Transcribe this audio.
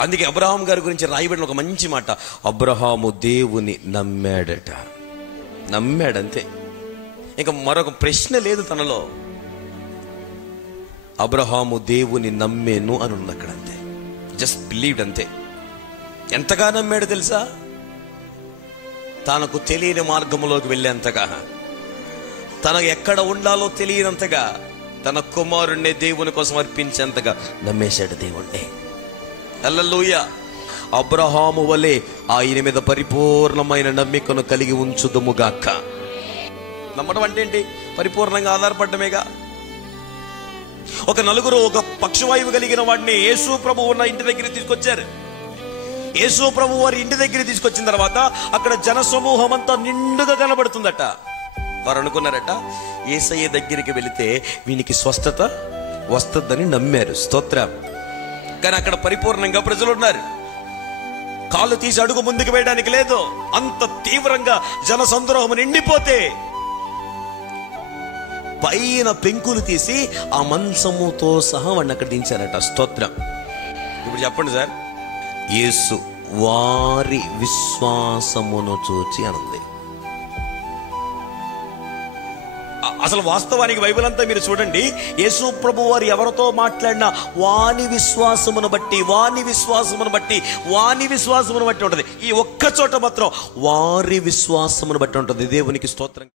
అందుకే అబ్రహాం గారి గురించి రాయబడిన ఒక మంచి మాట, అబ్రహాము దేవుని నమ్మాడట. నమ్మాడంతే, ఇంకా మరొక ప్రశ్న లేదు తనలో. అబ్రహాము దేవుని నమ్మేను అని ఉంది అక్కడ, అంతే. జస్ట్ బిలీవ్డ్, అంతే. ఎంతగా నమ్మాడు తెలుసా? తనకు తెలియని మార్గంలోకి వెళ్ళేంతగా, తనకు ఎక్కడ ఉండాలో తెలియనంతగా, తన కుమారుణ్ణి దేవుని కోసం అర్పించేంతగా నమ్మేశాడు దేవుణ్ణి. హల్లెలూయా. అబ్రహాము వలె ఆయన మీద పరిపూర్ణమైన నమ్మికను కలిగి ఉంచుదుముగాక. నమ్మడం అంటే ఏంటి? పరిపూర్ణంగా ఆధారపడమేగా. ఒక నలుగురు ఒక పక్షవాయువు కలిగిన వాడిని యేసు ప్రభు ఉన్న ఇంటి దగ్గర తీసుకొచ్చారు. యేసు ప్రభు వారి ఇంటి దగ్గర తీసుకొచ్చిన తర్వాత అక్కడ జన సమూహం అంతా నిండుగా కనబడుతుందట. వారు అనుకున్నారట, యేసయ్య దగ్గరికి వెళితే వీనికి స్వస్థత వస్తుందని నమ్మారు. స్తోత్రం. కానీ అక్కడ పరిపూర్ణంగా ప్రజలు ఉన్నారు. కాళ్ళు తీసి అడుగు ముందుకు వేయడానికి లేదు. అంత తీవ్రంగా జన సంద్రోహం నిండిపోతే పైన పెంకులు తీసి ఆ మంచముతో సహా వాడిని అక్కడ దించారట. స్తోత్రం. ఇప్పుడు చెప్పండి సార్, యేసు వారి విశ్వాసమును చూచి అనుంది. అసలు వాస్తవానికి బైబిల్ అంతా మీరు చూడండి, యేసు ప్రభు వారు ఎవరితో మాట్లాడినా వాని విశ్వాసమును బట్టి, వాని విశ్వాసమును బట్టి, వాని విశ్వాసమును బట్టి ఉంటుంది. ఈ ఒక్క చోట మాత్రం వారి విశ్వాసమును బట్టి ఉంటుంది. దేవునికి స్తోత్రం.